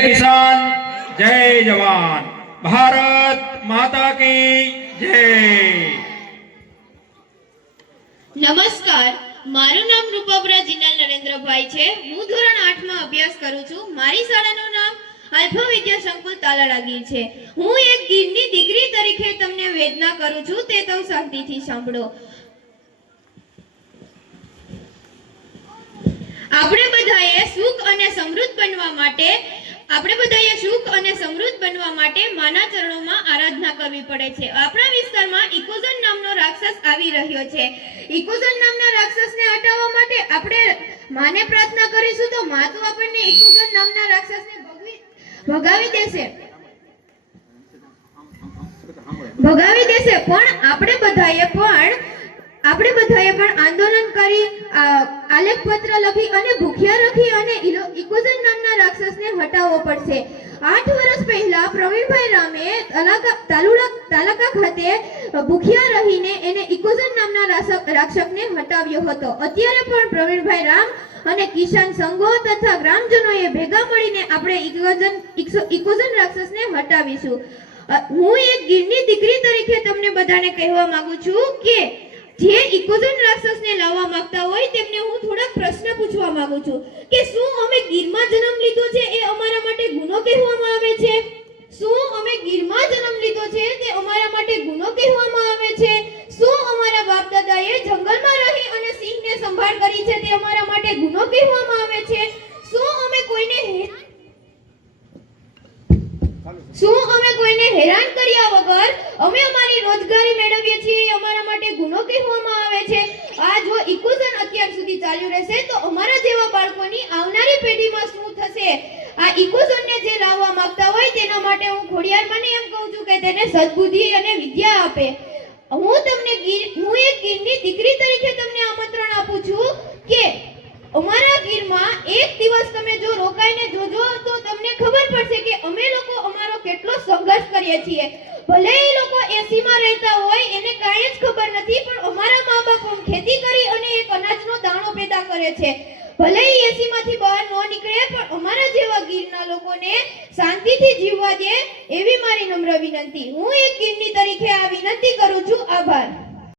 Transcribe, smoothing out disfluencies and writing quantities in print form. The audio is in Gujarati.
किसान जय जवान, भारत माता की जय। નમસ્કાર, મારું નામ રૂપાપરા જિનાલ નરેન્દ્રભાઈ છે। હું ધોરણ 8 માં અભ્યાસ કરું છું। મારી શાળાનું નામ આલ્ફા વિદ્યા સંકુલ તાલાળા ગીર છે। હું એક ગીરની દીકરી તરીકે તમને વેદના કરું છું, તે તો શાંતિથી સાંભળો। આપણે બધાએ સુખ અને સમૃદ્ધ બનવા માટે માના ચરણોમાં આરાધના કરવી પડે છે। આપણા વિસ્તારમાં ઇકોઝન નામનો રાક્ષસ આવી રહ્યો છે। ઇકોઝન નામના રાક્ષસને હટાવવા માટે આપણે માને પ્રાર્થના કરીશું તો માં તો આપણને ઇકોઝન નામના રાક્ષસને ભગાવી દેશે। પણ આપણે બધાએ પણ આંદોલન કરી, આલેખ પત્ર લખી અને ભૂખ્યા રાખી અને ઇકોઝન નામના રાક્ષસને હટાવવો પડશે। 8 વર્ષ પહેલા પ્રવીણભાઈ રામે તાલુકા ખાતે ભૂખ્યા રહીને એને ઇકોઝન નામના રાક્ષસને હટાવ્યો હતો। અત્યારે પણ પ્રવીણભાઈ રામ અને કિસાન સંઘો તથા ગ્રામજનોએ ભેગા મળીને આપણે ઇકોઝન રાક્ષસને હટાવીશું। હું એક ગીરની દીકરી તરીકે તમને બધાને કહેવા માંગુ છું કે જે ઇકોઝન રાક્ષસને લાવવા માંગતા હોય તેમને હું થોડા પ્રશ્ન પૂછવા માંગુ છું કે શું અમે ગીરમાં જન્મ લીધો છે એ અમારા માટે ગુનો કહેવામાં આવે છે? શું અમે ગીરમાં જન્મ લીધો છે તે અમારા માટે ગુનો કહેવામાં આવે છે? શું અમારા બાપ દાદાએ જંગલમાં રહી અને સિંહને સંભાળ કરી છે તે અમારા માટે ગુનો કહેવામાં આવે છે? શું અમે કોઈને હેરાન કર્યા વગર અમે અમારી રોજગારી મેળવીએ છીએ એ અમારા માટે ગુનો કહેવામાં આવે છે? આ જો ઇકોઝન અત્યાર સુધી ચાલ્યું રહેશે તો અમારા જેવા બાળકોની આવનારી પેઢીમાં શું થશે? આ ઇકોઝનને જે લાવવા માંગતા હોય તેના માટે હું ખોડિયારમાંને એમ કહું છું કે તેને સદબુદ્ધિ અને વિદ્યા આપે। હું એક ગીરની દીકરી તરીકે તમને આમંત્રણ આપું છું કે અમારા ગીરમાં એક દિવસ તમે જો રોકાઈને જોજો તો તમને ખબર પડશે કે અમે લોકો અમારો કેટલો સંઘર્ષ કરીએ છીએ। ભલે એ લોકો એસીમાં રહેતા હોય એને કાંઈ જ ખબર નથી, પણ અમારા મા બાપ ખેતી કરી અને એક અનાજનો દાણો પેદા કરે છે। ભલે એ એસીમાંથી બહાર ન નીકળે પણ અમારા જેવા ગીરના લોકોને શાંતિથી જીવવા દે એવી મારી નમ્ર વિનંતી। હું એક ગીરની તરીકે આ વિનંતી કરું છું। આભાર।